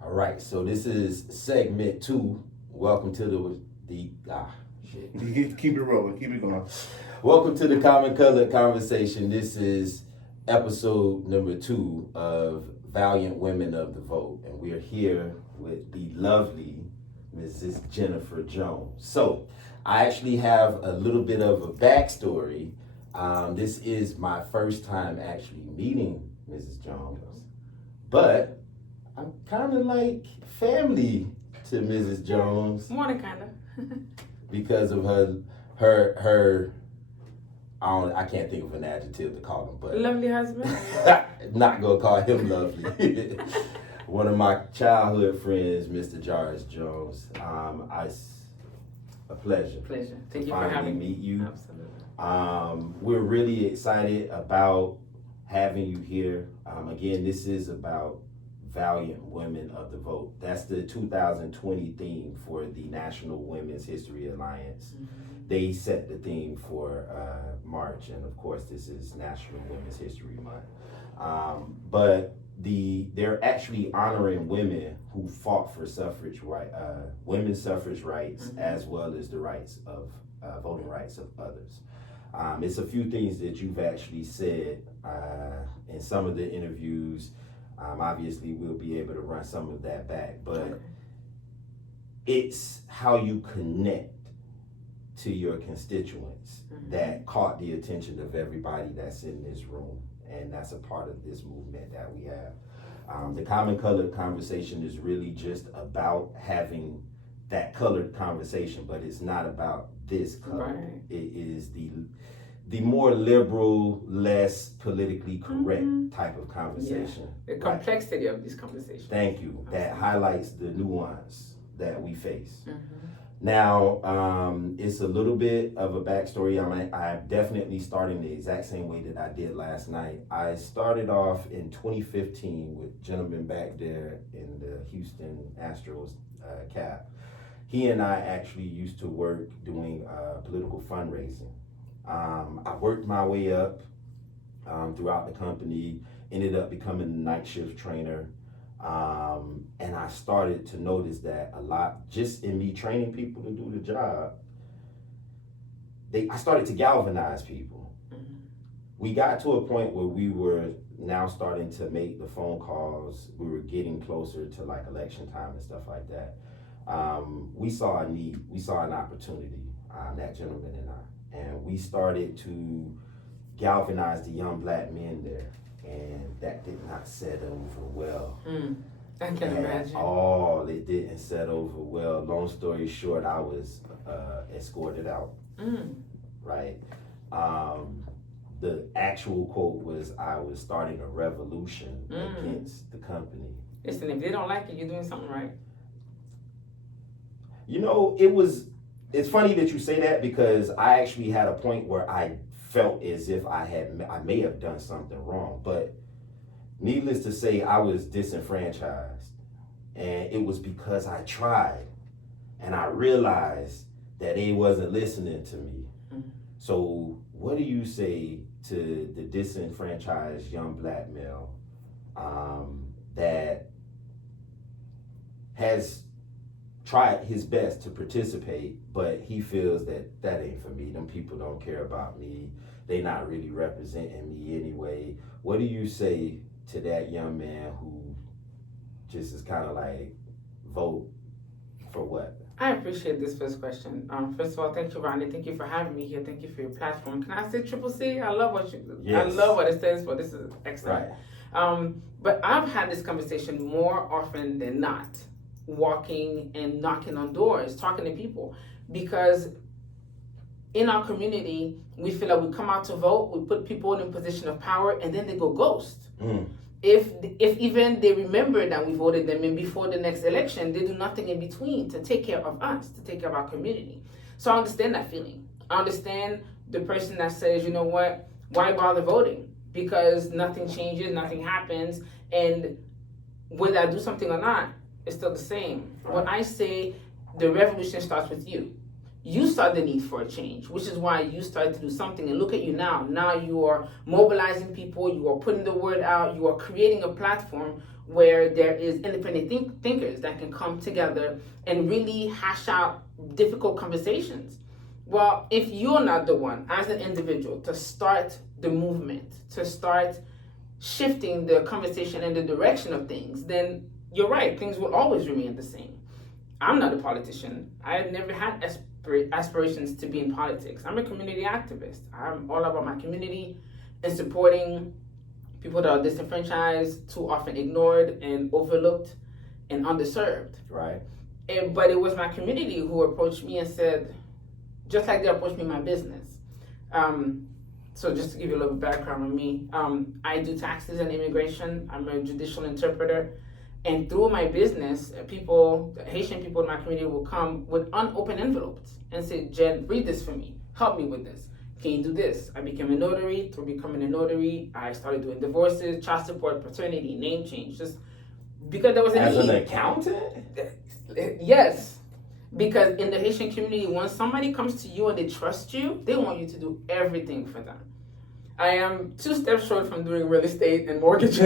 All right, so this is segment 2. Welcome to the shit. Keep it rolling. Keep it going. Welcome to the Common Colored Conversation. This is episode number 2 of Valiant Women of the Vote, and we're here with the lovely Mrs. Jennifer Jones. So, I actually have a little bit of a backstory. This is my first time actually meeting Mrs. Jones, but I'm kind of like family to Mrs. Jones More than kind of. because of her. I can't think of an adjective to call him, but Lovely husband. not gonna call him lovely. One of my childhood friends, Mr. Jarvis Jones. A pleasure. Pleasure. Thank you for Finally having me. meet you. Absolutely. We're really excited about having you here. Again, this is about Valiant Women of the Vote. That's the 2020 theme for the National Women's History Alliance. Mm-hmm. They set the theme for March, and of course, this is National Women's History Month. But they're actually honoring women who fought for women's suffrage rights, Mm-hmm. as well as the rights of voting rights of others. It's a few things that you've actually said in some of the interviews. Obviously, we'll be able to run some of that back, but it's how you connect to your constituents Mm-hmm. that caught the attention of everybody that's in this room, and that's a part of this movement that we have. The Common Colored Conversation is really just about having that colored conversation, but it's not about this color. Right. It is the more liberal, less politically correct Mm-hmm. type of conversation. The complexity of this conversation. Thank you. That highlights the nuance that we face. Mm-hmm. Now, it's a little bit of a backstory. I'm definitely starting the exact same way that I did last night. I started off in 2015 with a gentleman back there in the Houston Astros cap. He and I actually used to work doing political fundraising. I worked my way up throughout the company, ended up becoming a night shift trainer. And I started to notice that a lot, just in me training people to do the job, I started to galvanize people. Mm-hmm. We got to a point where we were now starting to make the phone calls. We were getting closer to like election time and stuff like that. We saw a need, we saw an opportunity, that gentleman and I, and we started to galvanize the young black men there. And that did not set over well. I can imagine. It didn't set over well. Long story short, I was escorted out. Right. The actual quote was, "I was starting a revolution against the company." Listen, if they don't like it, you're doing something right. You know, it's funny that you say that, because I actually had a point where I felt as if I may have done something wrong, but needless to say, I was disenfranchised, and it was because I tried, and I realized that they wasn't listening to me. Mm-hmm. So what do you say to the disenfranchised young black male that has tried his best to participate, but he feels that ain't for me? Them people don't care about me. They not really representing me anyway. What do you say to that young man who just is kind of like, vote for what? I appreciate this first question. First of all, thank you, Ronnie. Thank you for having me here. Thank you for your platform. Can I say Triple C? I love what you do. Yes. I love what it stands for. This is excellent. Right. But I've had this conversation more often than not, walking and knocking on doors, talking to people, because in our community, we feel like we come out to vote, we put people in a position of power, and then they go ghost. If even they remember that we voted them in before the next election, they do nothing in between to take care of us, to take care of our community. So I understand that feeling. I understand the person that says, you know what, why bother voting? Because nothing changes, nothing happens, and whether I do something or not, it's still the same. Right. When I say the revolution starts with you, you saw the need for a change, which is why you started to do something. And look at you now. Now you are mobilizing people, you are putting the word out, you are creating a platform where there is independent thinkers that can come together and really hash out difficult conversations. Well, if you're not the one as an individual to start the movement, to start shifting the conversation in the direction of things, then you're right, things will always remain the same. I'm not a politician. I never had aspirations to be in politics. I'm a community activist. I'm all about my community and supporting people that are disenfranchised, too often ignored and overlooked and underserved. Right. But it was my community who approached me and said, just like they approached me in my business. So just to give you a little background on me, I do taxes and immigration. I'm a judicial interpreter. And through my business, Haitian people in my community will come with unopened envelopes and say, Jen, read this for me. Help me with this. Can you do this? I became a notary. Through becoming a notary, I started doing divorces, child support, paternity, name change. Just because there was a need. As an accountant? Yes. Because in the Haitian community, when somebody comes to you and they trust you, they want you to do everything for them. I am 2 steps short from doing real estate and mortgages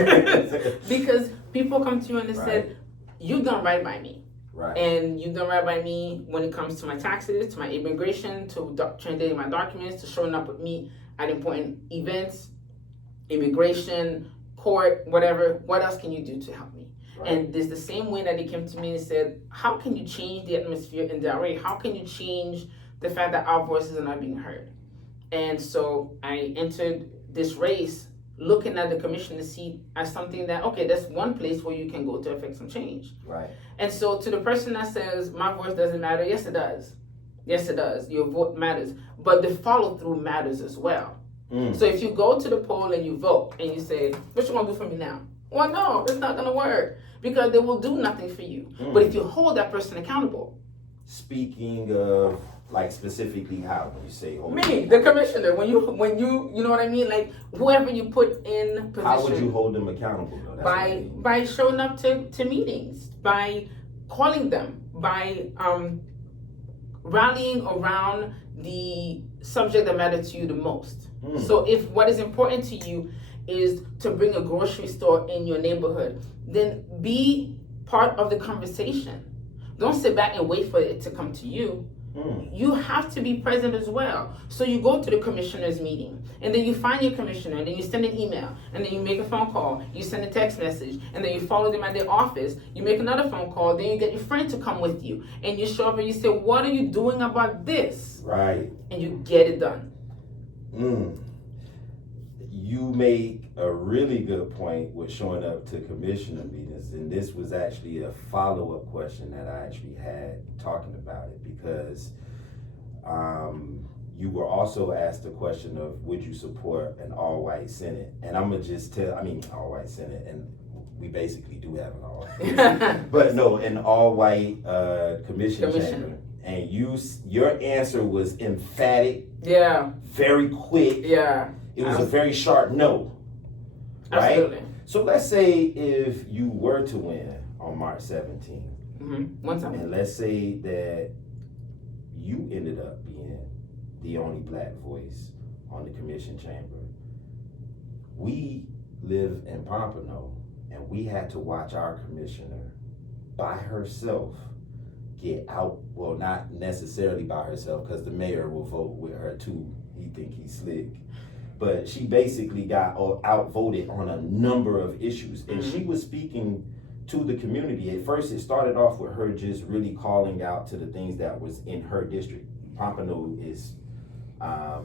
because people come to you and they said, you've done right by me. Right. And you've done right by me when it comes to my taxes, to my immigration, to translating my documents, to showing up with me at important events, immigration, court, whatever. What else can you do to help me? Right. And there's the same way that they came to me and said, how can you change the atmosphere in Delray? How can you change the fact that our voices are not being heard? And so I entered this race looking at the commissioner seat as something that, okay, that's one place where you can go to affect some change. Right. And so to the person that says, my voice doesn't matter, yes, it does. Yes, it does. Your vote matters. But the follow through matters as well. So if you go to the poll and you vote and you say, what you want to do for me now? Well, no, it's not going to work because they will do nothing for you. But if you hold that person accountable. Speaking of, like, specifically how you say me, the commissioner, when you know what I mean, like whoever you put in position. How would you hold them accountable though? By showing up to meetings, by calling them, by rallying around the subject that matters to you the most. So if what is important to you is to bring a grocery store in your neighborhood, then be part of the conversation. Don't sit back and wait for it to come to you. You have to be present as well. So you go to the commissioner's meeting and then you find your commissioner and then you send an email and then you make a phone call, you send a text message and then you follow them at their office, you make another phone call, then you get your friend to come with you and you show up and you say, what are you doing about this? Right. And you get it done. You make a really good point with showing up to commissioner meetings, and this was actually a follow-up question that I actually had talking about it because you were also asked the question of would you support an all-white Senate, and I'm gonna just all-white Senate, and we basically do have an all-white but no, an all-white commission chamber, and your answer was emphatic, very quick, it was a very sharp no. Right? Absolutely. So let's say if you were to win on March 17th, one time, and let's say that you ended up being the only black voice on the commission chamber. We live in Pompano, and we had to watch our commissioner by herself get out. Well, not necessarily by herself, because the mayor will vote with her too. He think he's slick. But she basically got outvoted on a number of issues. And she was speaking to the community. At first, it started off with her just really calling out to the things that was in her district. Pompano is, I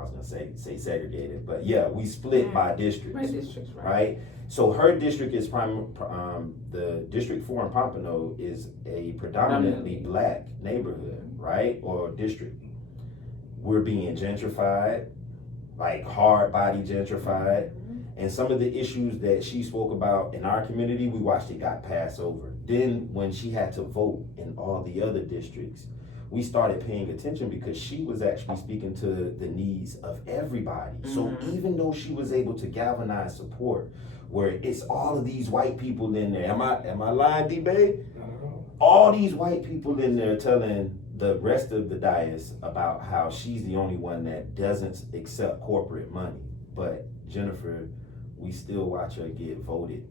was gonna say segregated, but yeah, we split by districts. By districts, right? So her district is the District 4 in Pompano is a predominantly black neighborhood, right? Or district. We're being gentrified, like hard body gentrified. And some of the issues that she spoke about in our community, we watched it got passed over. Then when she had to vote in all the other districts, we started paying attention because she was actually speaking to the needs of everybody. So even though she was able to galvanize support, where it's all of these white people in there, am I lying, D-Babe? All these white people in there telling the rest of the dais about how she's the only one that doesn't accept corporate money. But Jennifer, we still watch her get voted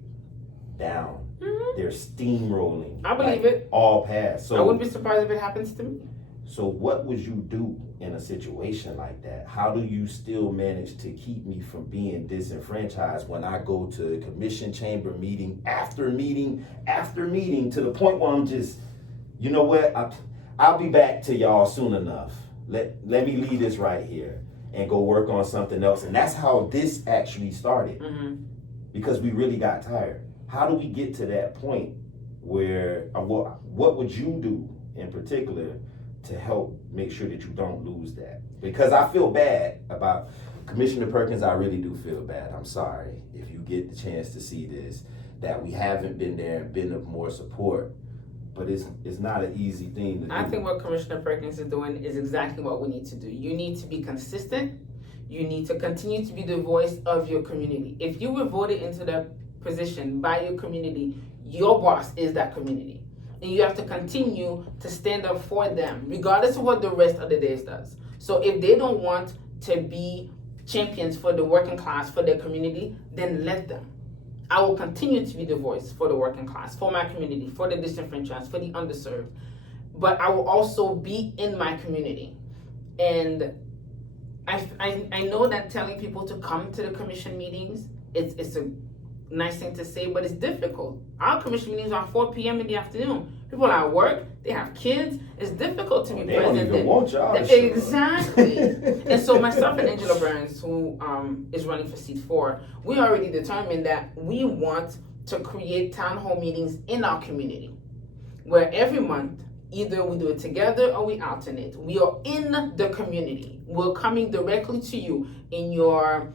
down. Mhm. They're steamrolling. I believe it. All past. I So, wouldn't be surprised if it happens to me. so what would you do in a situation like that? How do you still manage to keep me from being disenfranchised when I go to commission chamber meeting after meeting after meeting to the point where I'm just, you know what? I'll be back to y'all soon enough. Let me leave this right here and go work on something else. And that's how this actually started, because we really got tired. How do we get to that point where, what would you do in particular to help make sure that you don't lose that? Because I feel bad about Commissioner Perkins. I really do feel bad. I'm sorry if you get the chance to see this, that we haven't been there and been of more support. But it's not an easy thing to do. I think what Commissioner Perkins is doing is exactly what we need to do. You need to be consistent. You need to continue to be the voice of your community. If you were voted into the position by your community, your boss is that community. And you have to continue to stand up for them, regardless of what the rest of the days does. So if they don't want to be champions for the working class, for their community, then let them. I will continue to be the voice for the working class, for my community, for the disenfranchised, for the underserved. But I will also be in my community. And I know that telling people to come to the commission meetings, it's a nice thing to say, but it's difficult. Our commission meetings are 4 p.m. in the afternoon. People are at work, they have kids. It's difficult to be They present. don't even want y'all. Exactly. And so myself and Angela Burns, who is running for seat 4, we already determined that we want to create town hall meetings in our community, where every month, either we do it together or we alternate. We are in the community. We're coming directly to you in your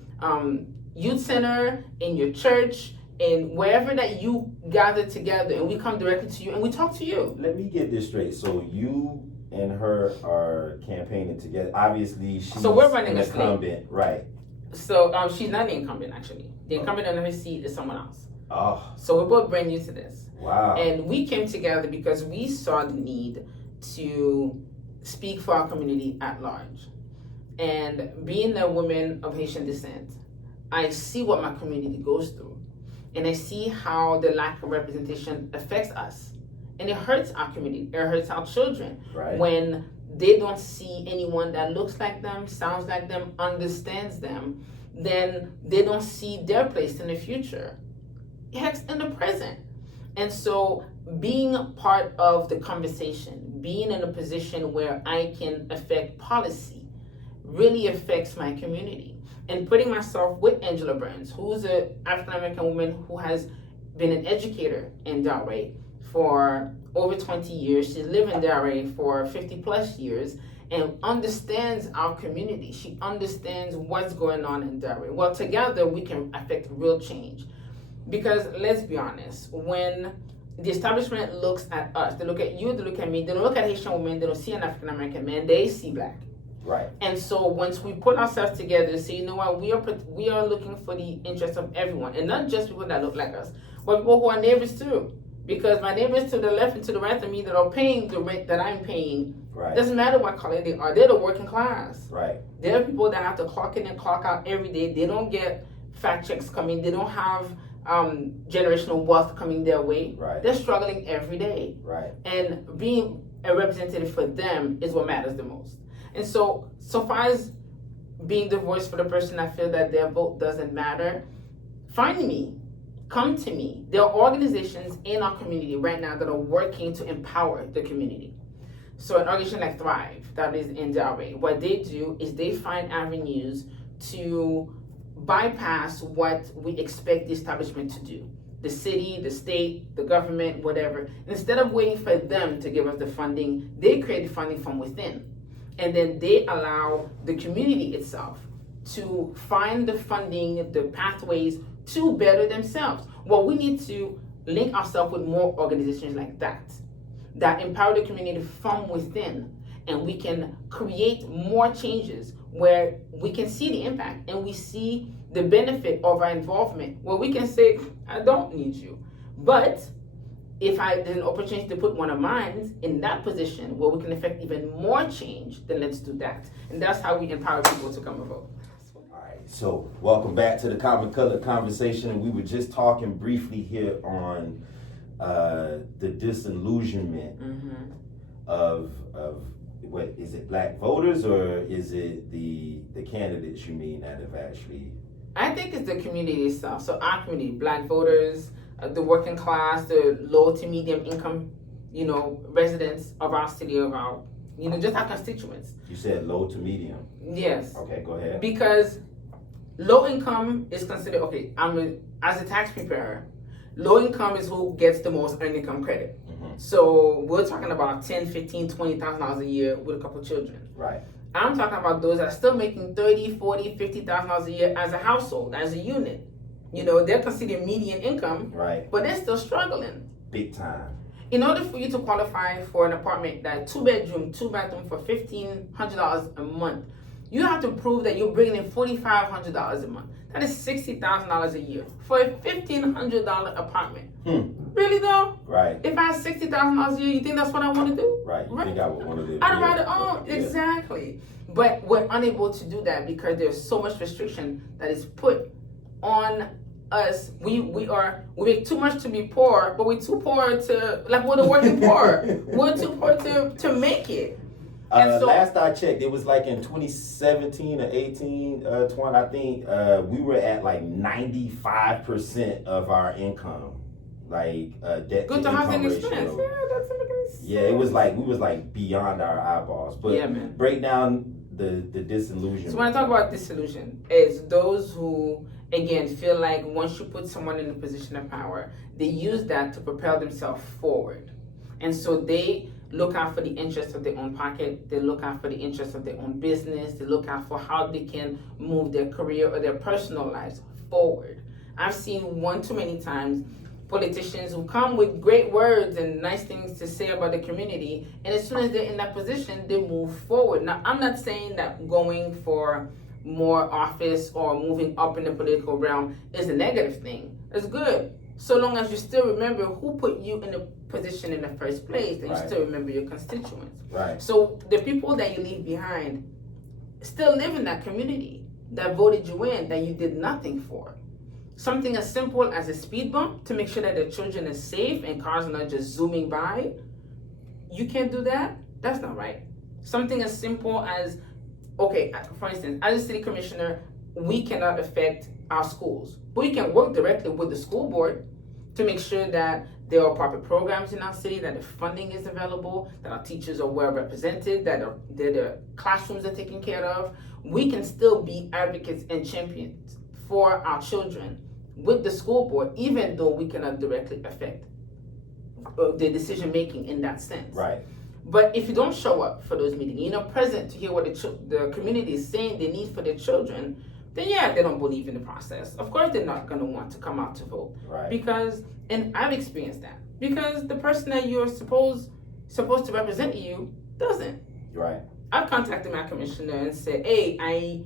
youth center, in your church, and wherever that you gather together, and we come directly to you and we talk to you. Let me get this straight. So you and her are campaigning together. Obviously, she's So we're running an a slate. incumbent, right? So she's not the incumbent, actually. The incumbent on her seat is someone else. Oh, So we're both brand new to this. wow. And we came together because we saw the need to speak for our community at large. And being a woman of Haitian descent, I see what my community goes through. And I see how the lack of representation affects us. And it hurts our community. It hurts our children. Right. When they don't see anyone that looks like them, sounds like them, understands them, then they don't see their place in the future. Heck, in the present. And so being part of the conversation, being in a position where I can affect policy, really affects my community. And putting myself with Angela Burns, who's an African-American woman who has been an educator in Delray for over 20 years. She's lived in Delray for 50 plus years and understands our community. She understands what's going on in Delray. Well, together we can affect real change. Because let's be honest, when the establishment looks at us, they look at you, they look at me, they don't look at Haitian women, they don't see an African-American man, they see black. Right. And so once we put ourselves together and say, you know what, we are looking for the interests of everyone, and not just people that look like us, but people who are neighbors too. Because my neighbors to the left and to the right of me that are paying the rent that I'm paying, Right. doesn't matter what color they are, they're the working class. Right. They're people that have to clock in and clock out every day. They don't get fat checks coming, they don't have generational wealth coming their way. Right. They're struggling every day. Right. And being a representative for them is what matters the most. And so far as being the voice for the person that feel that their vote doesn't matter, find me, come to me. There are organizations in our community right now that are working to empower the community. So an organization like Thrive, that is in Delray, what they do is they find avenues to bypass what we expect the establishment to do. The city, the state, the government, whatever. Instead of waiting for them to give us the funding, they create the funding from within. And then they allow the community itself to find the funding, the pathways to better themselves. Well, we need to link ourselves with more organizations like that empower the community from within. And we can create more changes where we can see the impact and we see the benefit of our involvement. Where we can say, I don't need you. But if there's an opportunity to put one of mine in that position where we can affect even more change, then let's do that. And that's how we empower people to come and vote. All right. So, welcome back to the Common Color Conversation. And we were just talking briefly here on the disillusionment of what is it, black voters, or is it the candidates you mean that have actually? I think it's the community itself. So our community, black voters, the working class, the low to medium income, residents of our city, of our, just our constituents. You said low to medium. Yes. Okay, go ahead. Because low income is considered, as a tax preparer, low income is who gets the most earned income credit. So we're talking about $10,000, $15,000, $20,000 a year with a couple children. Right. I'm talking about those that are still making $30,000, $40,000, $50,000 a year as a household, as a unit. They're considered median income, right, but they're still struggling. Big time. In order for you to qualify for an apartment that's 2-bedroom, 2-bathroom for $1,500 a month, you have to prove that you're bringing in $4,500 a month. That is $60,000 a year for a $1,500 apartment. Really though? Right. If I have $60,000 a year, you think that's what I want to do? Right. You think I would want to live? I'd rather own. Exactly. But we're unable to do that because there's so much restriction that is put on us. We make too much to be poor, but we're too poor to, we're the working poor. We're too poor to make it. So, last I checked, it was like in 2017 or 18, 20, I think we were at like 95% of our income, debt to income ratio. Expense. Yeah, that's sense. Yeah, it was like we was like beyond our eyeballs. But yeah, man. Break down the disillusion. So when I talk about disillusion, it's those who again feel like once you put someone in a position of power, they use that to propel themselves forward, and so they look out for the interests of their own pocket. They look out for the interests of their own business. They look out for how they can move their career or their personal lives forward. I've seen one too many times politicians who come with great words and nice things to say about the community, and as soon as they're in that position, they move forward. Now, I'm not saying that going for more office or moving up in the political realm is a negative thing. It's good, so long as you still remember who put you in the position in the first place, and you still remember your constituents. Right. So the people that you leave behind still live in that community that voted you in, that you did nothing for. Something as simple as a speed bump to make sure that the children are safe and cars are not just zooming by. You can't do that? That's not right. Something as simple as, for instance, as a city commissioner, we cannot affect our schools, but we can work directly with the school board to make sure that there are proper programs in our city, that the funding is available, that our teachers are well represented, that the classrooms are taken care of. We can still be advocates and champions for our children with the school board, even though we cannot directly affect the decision making in that sense. Right. But if you don't show up for those meetings, you're not present to hear what the community is saying they need for their children, then they don't believe in the process. Of course, they're not going to want to come out to vote. Right. And I've experienced that, because the person that you're supposed to represent you doesn't. Right. I've contacted my commissioner and said, hey,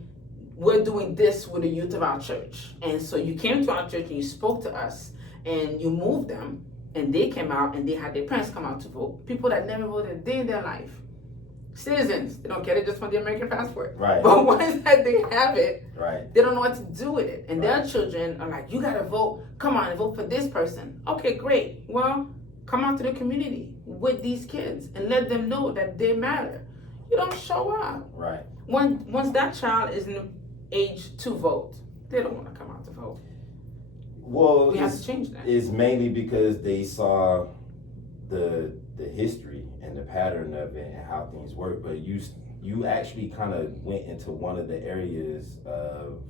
we're doing this with the youth of our church. And so you came to our church and you spoke to us and you moved them, and they came out and they had their parents come out to vote. People that never voted a day in their life. Citizens, they don't get it just from the American passport. Right. But once that they have it, right, they don't know what to do with it. And their children are like, you gotta vote. Come on and vote for this person. Okay, great. Well, come out to the community with these kids and let them know that they matter. You don't show up. Right. Once that child is in age to vote, they don't want to come out to vote. Well, we have to change that. It's mainly because they saw the history and the pattern of it and how things work. But you actually kind of went into one of the areas of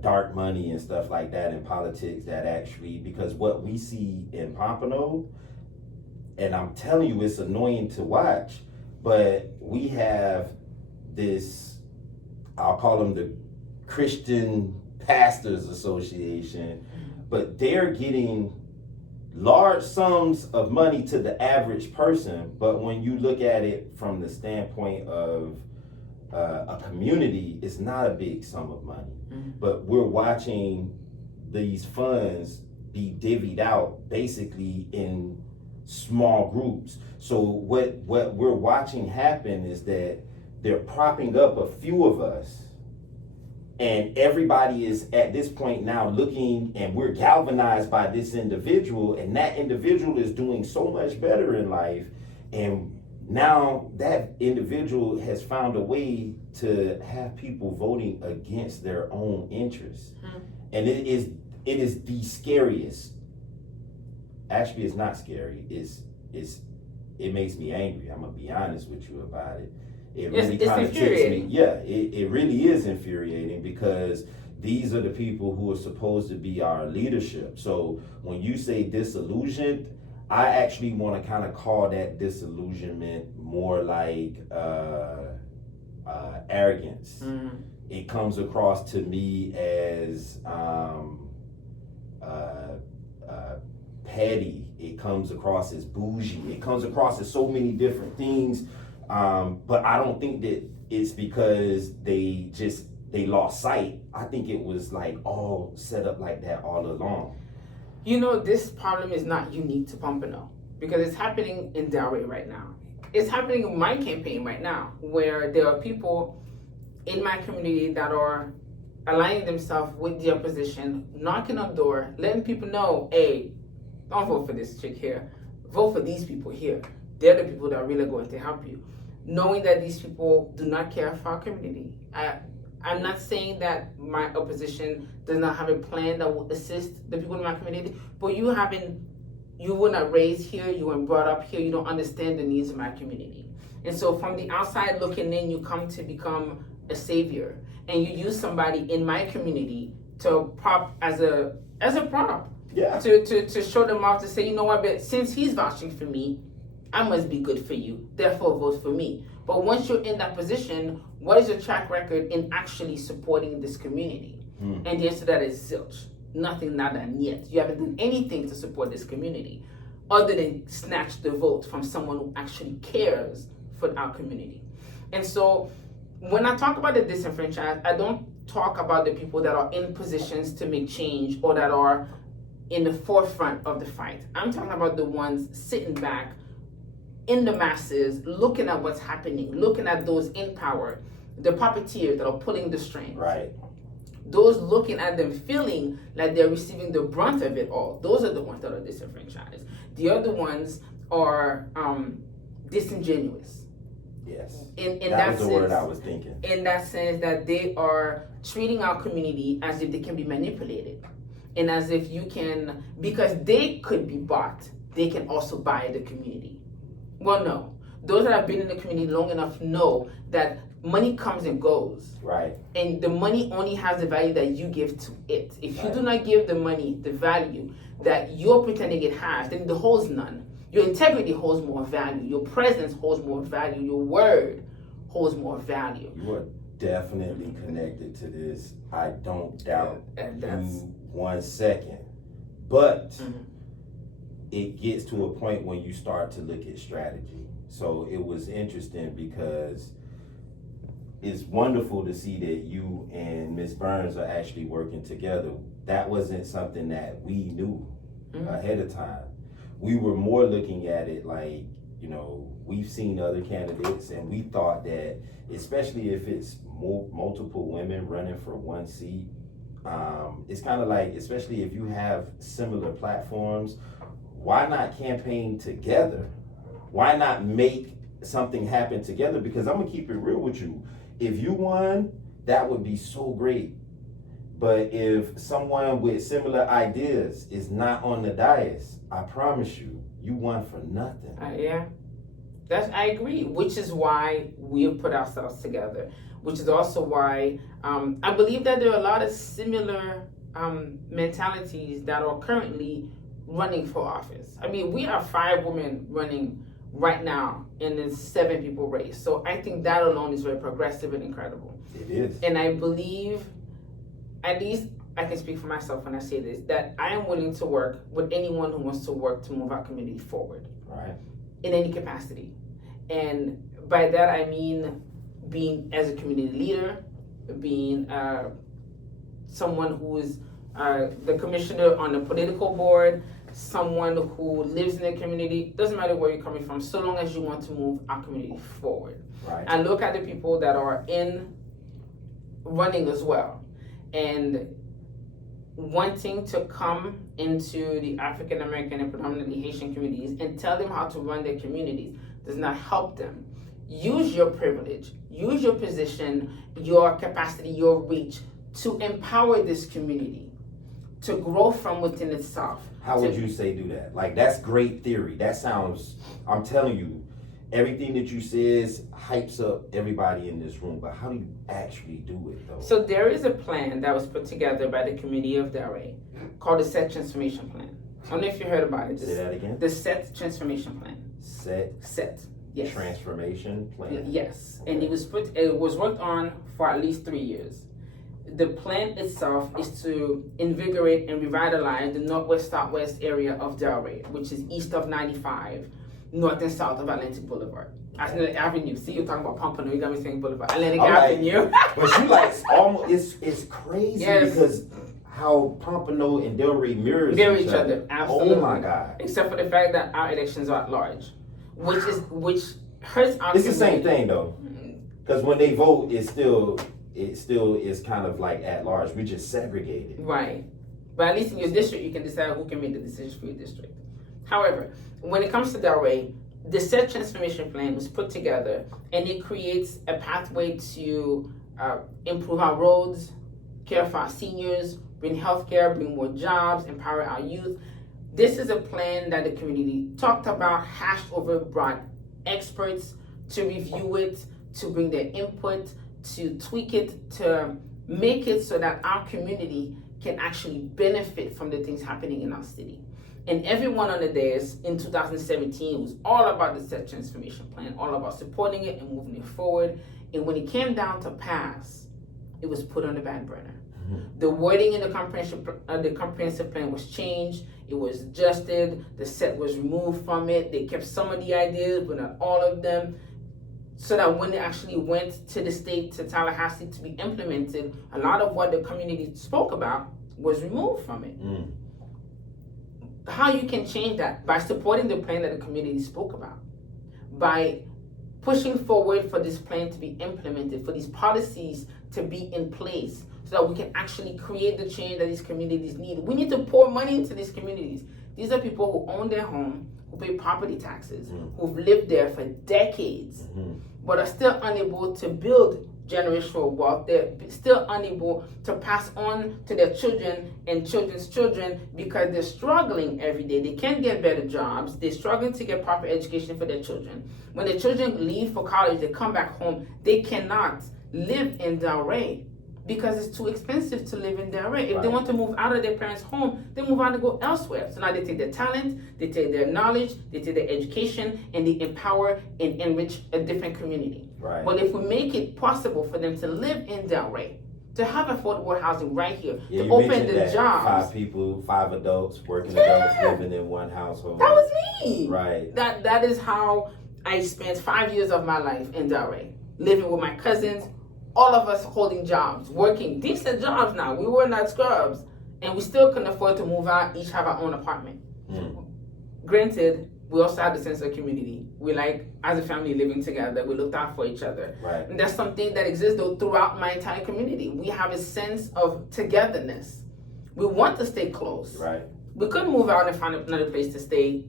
dark money and stuff like that in politics, that actually, because what we see in Pompano, and I'm telling you, it's annoying to watch, but we have this, I'll call them the Christian Pastors Association, but they're getting large sums of money to the average person. But when you look at it from the standpoint of a community, it's not a big sum of money. But we're watching these funds be divvied out basically in small groups. So what we're watching happen is that they're propping up a few of us And everybody is at this point now looking, and we're galvanized by this individual, and that individual is doing so much better in life. And now that individual has found a way to have people voting against their own interests. And it is the scariest. Actually, it's not scary. It makes me angry. I'm gonna be honest with you about it. It really kind of takes me. Yeah, it really is infuriating, because these are the people who are supposed to be our leadership. So when you say disillusioned, I actually want to kind of call that disillusionment more like arrogance. It comes across to me as petty. It comes across as bougie. It comes across as so many different things. But I don't think that it's because they lost sight. I think it was like all set up like that all along. You know, this problem is not unique to Pompano, because it's happening in Delray right now. It's happening in my campaign right now, where there are people in my community that are aligning themselves with the opposition, knocking on the door, letting people know, hey, don't vote for this chick here. Vote for these people here. They're the people that are really going to help you. Knowing that these people do not care for our community. I'm not saying that my opposition does not have a plan that will assist the people in my community, but you were not raised here, you weren't brought up here, you don't understand the needs of my community. And so from the outside looking in, you come to become a savior, and you use somebody in my community to prop as a prop. Yeah. To show them off, to say, you know what, but since he's vouching for me, I must be good for you, therefore vote for me. But once you're in that position, what is your track record in actually supporting this community? And the answer to that is zilch. Nothing, nada, and yet. You haven't done anything to support this community other than snatch the vote from someone who actually cares for our community. And so when I talk about the disenfranchised, I don't talk about the people that are in positions to make change or that are in the forefront of the fight. I'm talking about the ones sitting back in the masses, looking at what's happening, looking at those in power, the puppeteers that are pulling the strings. Right. Those looking at them feeling like they're receiving the brunt of it all. Those are the ones that are disenfranchised. The other ones are disingenuous. Yes. In that that was the sense, word I was thinking. In that sense that they are treating our community as if they can be manipulated. And as if you can, because they could be bought, they can also buy the community. Well, no. Those that have been in the community long enough know that money comes and goes. Right. And the money only has the value that you give to it. If you do not give the money the value that you're pretending it has, then it holds none. Your integrity holds more value. Your presence holds more value. Your word holds more value. You are definitely connected to this. I don't doubt you 1 second. But it gets to a point when you start to look at strategy. So it was interesting because it's wonderful to see that you and Ms. Burns are actually working together. That wasn't something that we knew ahead of time. We were more looking at it like, you know, we've seen other candidates, and we thought that, especially if it's multiple women running for one seat, it's kind of like, especially if you have similar platforms, why not campaign together? Why not make something happen together? Because I'm gonna keep it real with you. If you won, that would be so great. But if someone with similar ideas is not on the dais, I promise you, you won for nothing. Yeah, I agree, which is why we have put ourselves together, which is also why I believe that there are a lot of similar mentalities that are currently running for office. I mean, we have 5 women running right now in this 7 people race. So I think that alone is very progressive and incredible. It is. And I believe, at least I can speak for myself when I say this, that I am willing to work with anyone who wants to work to move our community forward. Right. In any capacity. And by that I mean being as a community leader, being someone who is the commissioner on the political board, someone who lives in the community. Doesn't matter where you're coming from, so long as you want to move our community forward. Right. And look at the people that are in running as well. and wanting to come into the African American and predominantly Haitian communities and tell them how to run their communities does not help them. Use your privilege, use your position, your capacity, your reach to empower this community to grow from within itself. How would you say do that? Like, that's great theory. That sounds, I'm telling you, everything that you says hypes up everybody in this room, but how do you actually do it though? So there is a plan that was put together by the community of Delray called the SET Transformation Plan. I don't know if you heard about it. Say that again? The SET Transformation Plan. SET Yes. Transformation Plan. Yes. Okay. And it was worked on for at least 3 years. The plan itself is to invigorate and revitalize the northwest southwest area of Delray, which is east of 95, north and south of Atlantic Boulevard. Atlantic Avenue. See, you're talking about Pompano, you got me saying Boulevard. Atlantic Avenue. But you like almost it's crazy Yes. because how Pompano and Delray mirror each other. Absolutely. Oh my God. Except for the fact that our elections are at large, which hurts our It's the same community. thing though, because when they vote, it still is kind of like at large. We just segregated. Right. But at least in your district, you can decide who can make the decisions for your district. However, when it comes to Delray, the SET Transformation Plan was put together and it creates a pathway to improve our roads, care for our seniors, bring healthcare, bring more jobs, empower our youth. This is a plan that the community talked about, hashed over, brought experts to review it, to bring their input, to tweak it, to make it so that our community can actually benefit from the things happening in our city. And everyone on the dais in 2017 was all about the SET Transformation Plan, all about supporting it and moving it forward. And when it came down to pass, it was put on the back burner. The wording in the comprehensive plan was changed. It was adjusted. The SET was removed from it. They kept some of the ideas, but not all of them. So that when it actually went to the state, to Tallahassee to be implemented, a lot of what the community spoke about was removed from it. How you can change that? By supporting the plan that the community spoke about. By pushing forward for this plan to be implemented, for these policies to be in place, so that we can actually create the change that these communities need. We need to pour money into these communities. These are people who own their home, who pay property taxes, who've lived there for decades, but are still unable to build generational wealth. They're still unable to pass on to their children and children's children because they're struggling every day. They can't get better jobs. They're struggling to get proper education for their children. When their children leave for college, they come back home, they cannot live in Delray because it's too expensive to live in Delray. If they want to move out of their parents' home, they move out and go elsewhere. So now they take their talent, they take their knowledge, they take their education, and they empower and enrich a different community. Right. But if we make it possible for them to live in Delray, to have affordable housing right here, to open the jobs. 5 adults, working adults living in one household. That was me. Right. That is how I spent 5 years of my life in Delray, living with my cousins, all of us holding jobs, working decent jobs now. We were not scrubs, and we still couldn't afford to move out, each have our own apartment. Granted, we also had the sense of community. We like, as a family living together, we looked out for each other. Right. And that's something that exists though throughout my entire community. We have a sense of togetherness. We want to stay close. Right. We couldn't move out and find another place to stay,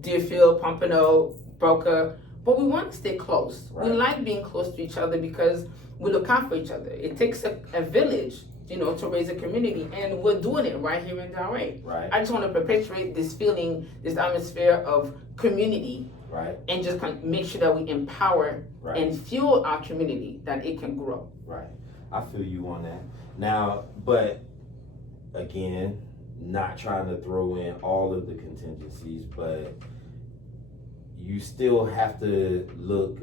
Deerfield, Pompano, Boca, but we want to stay close. Right. We like being close to each other because we look out for each other. It takes a village, to raise a community, and we're doing it right here in Delray. Right. I just want to perpetuate this feeling, this atmosphere of community, Right. and just make sure that we empower Right. and fuel our community that it can grow. Right. I feel you on that. Now, but again, not trying to throw in all of the contingencies, but you still have to look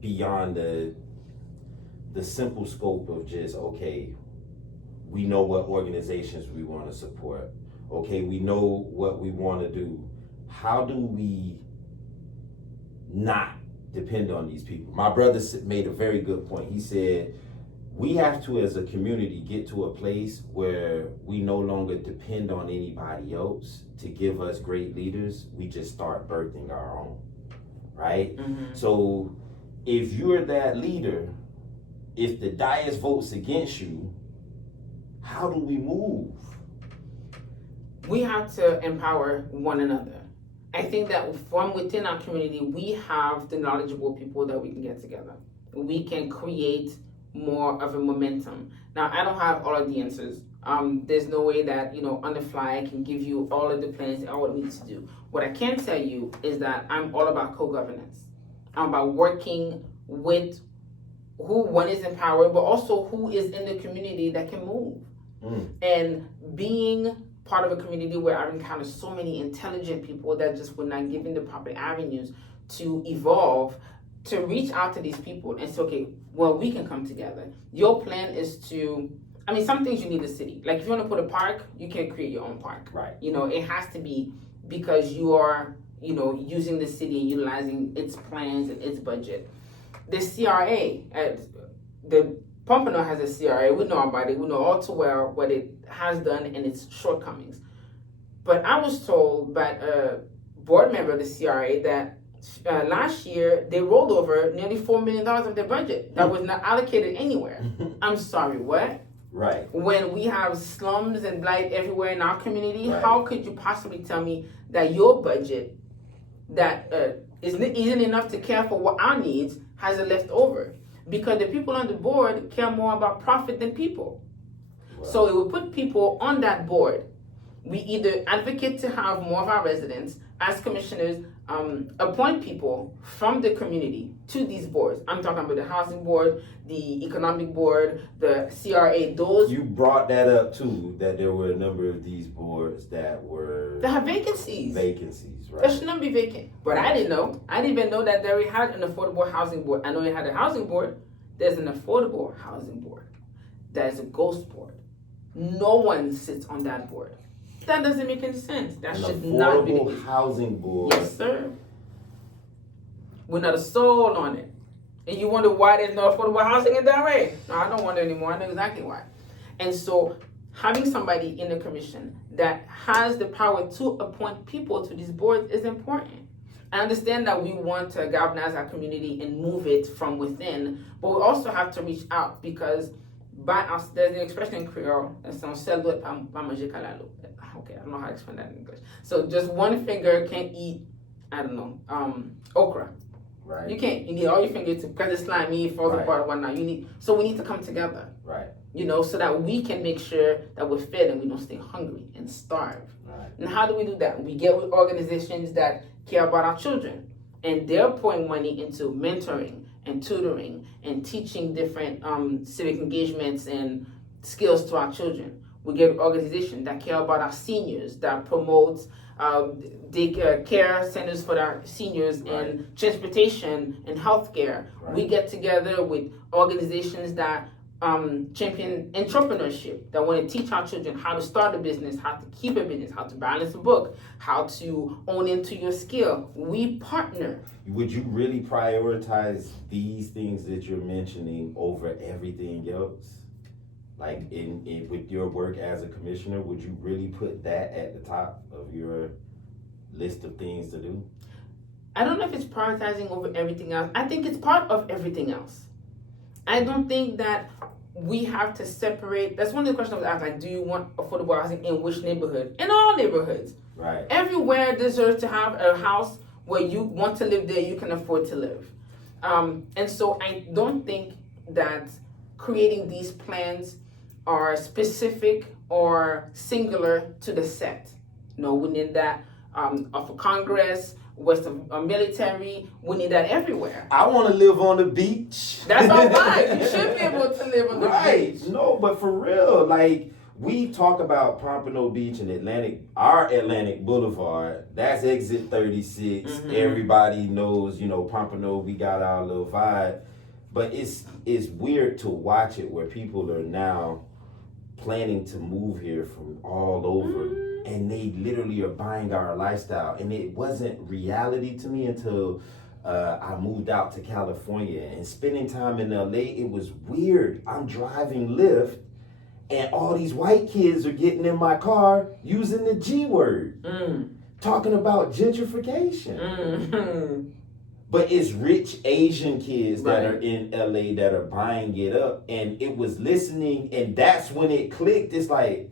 beyond the simple scope of just, okay, we know what organizations we want to support. Okay, we know what we want to do. How do we not depend on these people? My brother made a very good point. He said, we have to, as a community, get to a place where we no longer depend on anybody else to give us great leaders. We just start birthing our own, right? So if you're that leader, if the dais votes against you, how do we move? We have to empower one another. I think that from within our community, we have the knowledgeable people that we can get together. We can create more of a momentum. Now, I don't have all of the answers. There's no way that, on the fly, I can give you all of the plans and all what we need to do. What I can tell you is that I'm all about co-governance. I'm about working with who one is empowered, but also who is in the community that can move. And being part of a community where I've encountered so many intelligent people that just were not given the proper avenues to evolve, to reach out to these people and say, okay, well, we can come together. Your plan is to, some things you need a city. Like if you want to put a park, you can create your own park. Right. It has to be because you are, using the city and utilizing its plans and its budget. The CRA, the Pompano has a CRA. We know about it. We know all too well what it has done and its shortcomings. But I was told by a board member of the CRA that last year they rolled over nearly $4 million of their budget that was not allocated anywhere. I'm sorry, what? Right. When we have slums and blight everywhere in our community, Right. How could you possibly tell me that your budget that isn't enough to care for what our needs has a leftover? Because the people on the board care more about profit than people. Right. So it will put people on that board. We either advocate to have more of our residents as commissioners appoint people from the community to these boards. I'm talking about the housing board, the economic board, the CRA, those. You brought that up too, that there were a number of these boards that have vacancies. Right? They should not be vacant. But I didn't know. I didn't even know that they already had an affordable housing board. I know they had a housing board. There's an affordable housing board. There's a ghost board. No one sits on that board. That doesn't make any sense. That should not be the case. Housing board. Yes, sir. We're not a soul on it. And you wonder why there's no affordable housing in that way? No, I don't wonder anymore. I know exactly why. And so having somebody in the commission that has the power to appoint people to these boards is important. I understand that we want to galvanize our community and move it from within, but we also have to reach out because there's an expression in Creole, okay, I don't know how to explain that in English. So just one finger can't eat, okra. Right. You can't. You need all your fingers because it's slimy, falls apart, and whatnot. So we need to come together. Right. So that we can make sure that we're fed and we don't stay hungry and starve. Right. And how do we do that? We get with organizations that care about our children, and they're pouring money into mentoring and tutoring and teaching different civic engagements and skills to our children. We get organizations that care about our seniors, that promotes care centers for our seniors and transportation and healthcare. Right. We get together with organizations that champion entrepreneurship, that want to teach our children how to start a business, how to keep a business, how to balance a book, how to own into your skill. We partner. Would you really prioritize these things that you're mentioning over everything else? Like in with your work as a commissioner, would you really put that at the top of your list of things to do? I don't know if it's prioritizing over everything else. I think it's part of everything else. I don't think that we have to separate. That's one of the questions I was asked, like, do you want affordable housing in which neighborhood? In all neighborhoods. Right. Everywhere deserves to have a house where you want to live there, you can afford to live. And so I don't think that creating these plans are specific or singular to the set. No, we need that of Congress, west of military. We need that everywhere. I want to live on the beach. That's all right. You should be able to live on the beach. No, but for real, like we talk about Pompano Beach and our Atlantic Boulevard. That's exit 36. Mm-hmm. Everybody knows, Pompano. We got our little vibe, but it's weird to watch it where people are now planning to move here from all over, and they literally are buying our lifestyle. And it wasn't reality to me until I moved out to California and spending time in LA. It was weird. I'm driving Lyft, and all these white kids are getting in my car using the G word, talking about gentrification. But it's rich Asian kids that Right. are in LA that are buying it up. And it was listening, and that's when it clicked. It's like,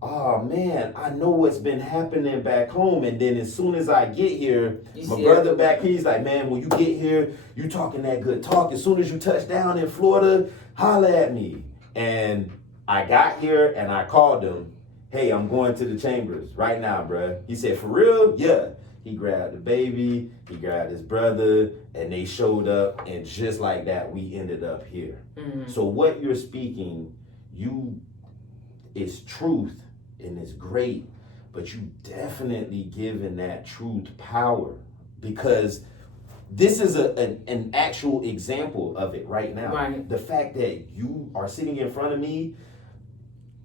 oh man, I know what's been happening back home. And then as soon as I get here, You my see brother it. back here, he's like, man, when you get here, you talking that good talk. As soon as you touch down in Florida, holla at me. And I got here and I called him, hey, I'm going to the chambers right now, bruh. He said, for real? Yeah. He grabbed the baby, he grabbed his brother, and they showed up, and just like that, we ended up here. Mm-hmm. So what you're speaking, is truth, and it's great, but you definitely giving that truth power, because this is an actual example of it right now. Right. The fact that you are sitting in front of me,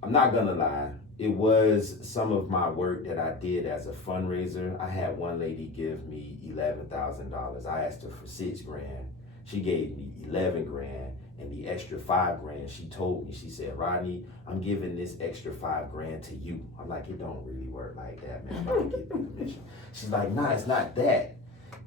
I'm not gonna lie, it was some of my work that I did as a fundraiser. I had one lady give me $11,000. I asked her for $6,000. She gave me 11 grand, and the extra 5 grand, she told me, she said, Rodney, I'm giving this extra 5 grand to you. I'm like, it don't really work like that, man. I don't get the commission. She's like, nah, it's not that.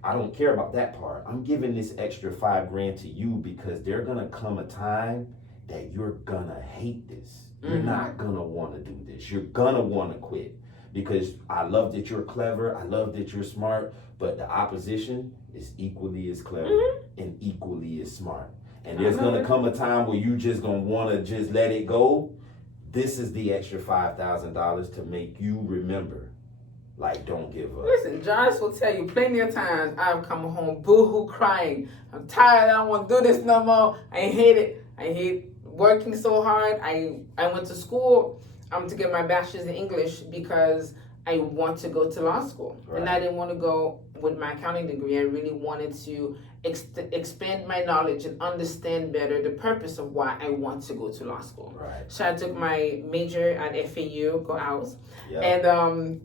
I don't care about that part. I'm giving this extra 5 grand to you because there's gonna come a time that you're gonna hate this. You're not gonna wanna do this. You're gonna wanna quit, because I love that you're clever. I love that you're smart, but the opposition is equally as clever and equally as smart. And there's gonna come a time where you just gonna wanna just let it go. This is the extra $5,000 to make you remember, like, don't give up. Listen, Josh will tell you plenty of times I've come home boo-hoo crying. I'm tired, I don't want to do this no more. I hate it. I hate working so hard. I went to school to get my bachelor's in English because I want to go to law school. Right. And I didn't want to go with my accounting degree. I really wanted to expand my knowledge and understand better the purpose of why I want to go to law school. Right. So I took my major at FAU, go Owls, Yeah. and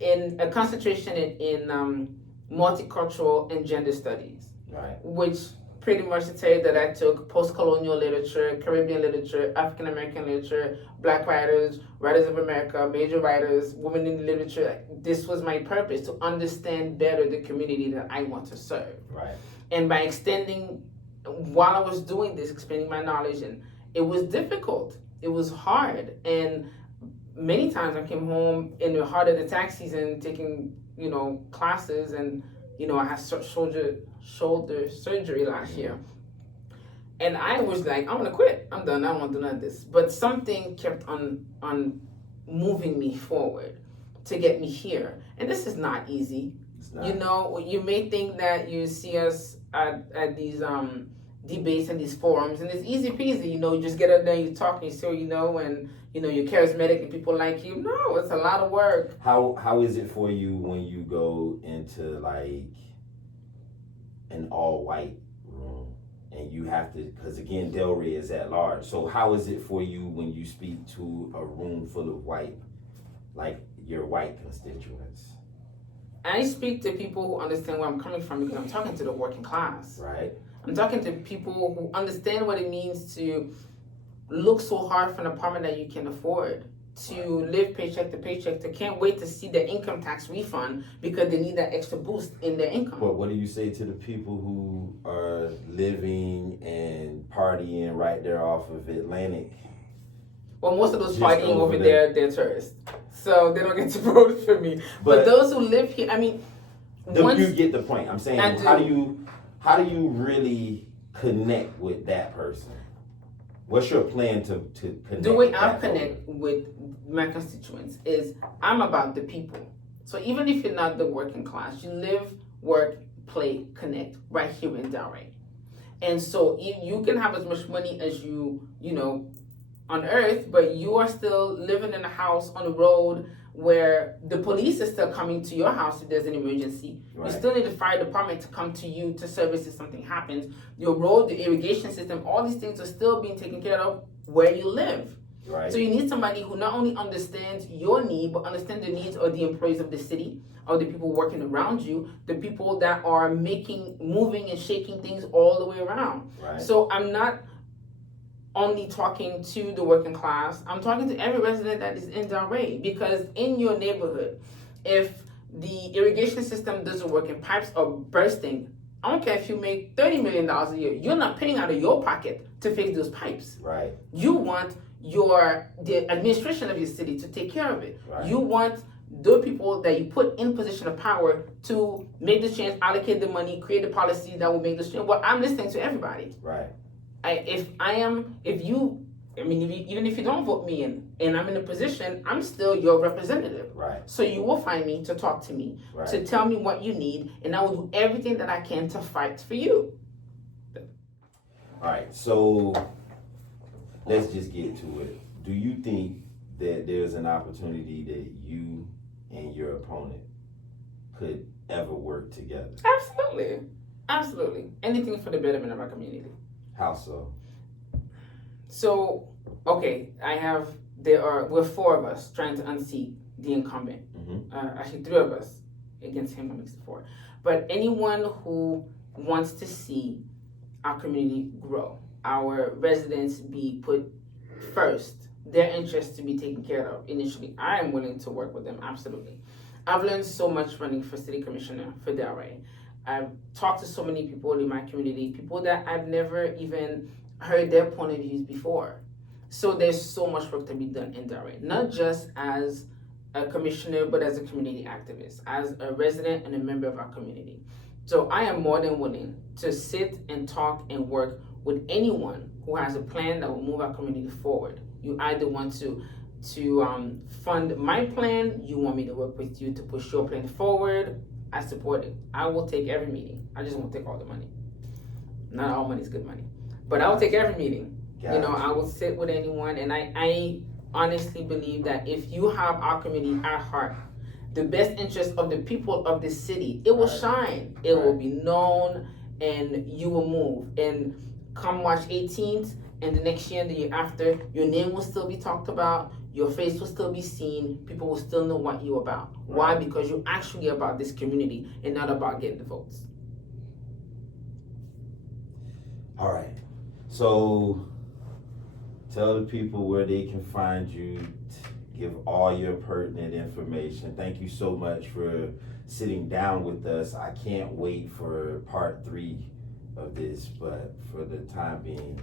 in a concentration in multicultural and gender studies, Right. which pretty much to tell you that I took post-colonial literature, Caribbean literature, African-American literature, Black writers, writers of America, major writers, women in literature. This was my purpose, to understand better the community that I want to serve. Right. And by extending, while I was doing this, expanding my knowledge, and it was difficult. It was hard. And many times I came home in the heart of the tax season taking, classes, and, I had shoulder surgery last year. And I was like, I'm gonna quit. I'm done. I don't want to do none of this. But something kept on moving me forward to get me here. And this is not easy. It's not. You may think that you see us at these debates and these forums, and it's easy peasy. You just get up there, you talk, and you say, and you're charismatic and people like you. No, it's a lot of work. How is it for you when you go into like an all-white room and you have to, because again, Delray is at large. So how is it for you when you speak to a room full of white, like your white constituents? I speak to people who understand where I'm coming from, because I'm talking to the working class. Right. I'm talking to people who understand what it means to look so hard for an apartment that you can afford, to live paycheck to paycheck, to can't wait to see their income tax refund because they need that extra boost in their income. But what do you say to the people who are living and partying right there off of Atlantic? Well, most of those Just partying over over there, they're tourists, so they don't get to vote for me. But those who live here, I mean, you get the point. I'm saying, I do. how do you really connect with that person? What's your plan to connect? The way with I that connect with my constituents is I'm about the people. So even if you're not the working class, you live, work, play, connect right here in Delray. And so you can have as much money as you on earth, but you are still living in a house on the road where the police is still coming to your house if there's an emergency. Right. You still need the fire department to come to you to service if something happens. Your road, the irrigation system, all these things are still being taken care of where you live. Right. So you need somebody who not only understands your need, but understands the needs of the employees of the city, of the people working around you, the people that are moving and shaking things all the way around. Right. So I'm not only talking to the working class, I'm talking to every resident that is in Delray, because in your neighborhood, if the irrigation system doesn't work and pipes are bursting I don't care if you make $30 million a year. You're not paying out of your pocket to fix those pipes. Right. You want the administration of your city to take care of it. Right. You want the people that you put in position of power to make the change, allocate the money, create the policy that will make this change. Well, I'm listening to everybody. Right. Even if you don't vote me in and I'm in a position, I'm still your representative. Right. So you will find me to talk to me, Right. to tell me what you need, and I will do everything that I can to fight for you. All right. So let's just get to it. Do you think that there's an opportunity that you and your opponent could ever work together? Absolutely. Anything for the betterment of our community. How so? So, okay, we're four of us trying to unseat the incumbent. Mm-hmm. Actually, three of us against him, that makes it four. But anyone who wants to see our community grow, our residents be put first, their interests to be taken care of initially, I am willing to work with them, absolutely. I've learned so much running for city commissioner for Delray. I've talked to so many people in my community, people that I've never even heard their point of views before. So there's so much work to be done in Delray, not just as a commissioner, but as a community activist, as a resident and a member of our community. So I am more than willing to sit and talk and work with anyone who has a plan that will move our community forward. You either want to fund my plan, you want me to work with you to push your plan forward, I support it. I will take every meeting. I just won't take all the money. Not all money is good money. But I'll take every meeting. Gotcha. I will sit with anyone, and I honestly believe that if you have our community at heart, the best interest of the people of this city, it will shine. It will be known, and you will move. And come March 18th, and the next year and the year after, your name will still be talked about, your face will still be seen, people will still know what you're about. Why? Because you're actually about this community and not about getting the votes. All right. So tell the people where they can find you, give all your pertinent information. Thank you so much for sitting down with us. I can't wait for part 3 of this, but for the time being,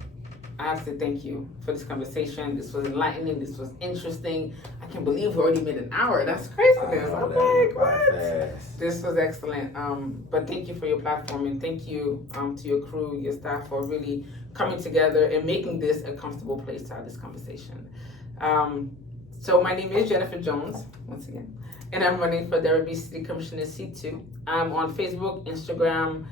I have to thank you for this conversation. This was enlightening. This was interesting. I can't believe we already made an hour. That's craziness. I'm like, what? This was excellent. But thank you for your platform, and thank you to your crew, your staff, for really coming together and making this a comfortable place to have this conversation. So my name is Jennifer Jones, once again, and I'm running for Delray City Commissioner C2. I'm on Facebook, Instagram,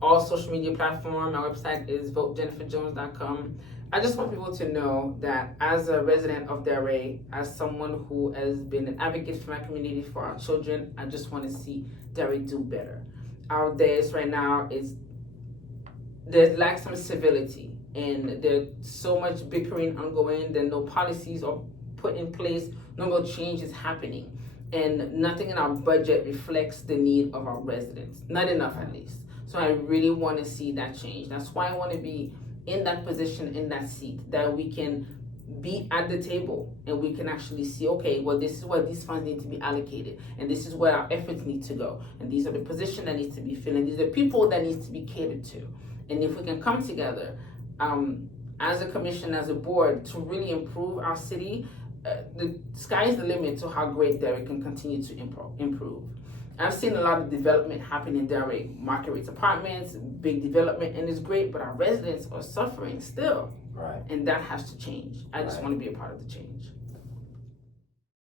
all social media platforms. My website is votejenniferjones.com. I just want people to know that as a resident of Delray, as someone who has been an advocate for my community, for our children, I just want to see Delray do better. Our days right now there's lack some civility, and there's so much bickering ongoing that no policies are put in place, no real change is happening, and nothing in our budget reflects the need of our residents, not enough at least. So I really want to see that change. That's why I want to be in that position, in that seat, that we can be at the table and we can actually see, okay, well, this is where these funds need to be allocated, and this is where our efforts need to go, and these are the positions that needs to be filled, and these are the people that needs to be catered to. And if we can come together as a commission, as a board, to really improve our city, the sky is the limit to how great Delray can continue to improve. I've seen a lot of development happen in Delray, market rates apartments, big development, and it's great, but our residents are suffering still. Right. And that has to change. I just want to be a part of the change.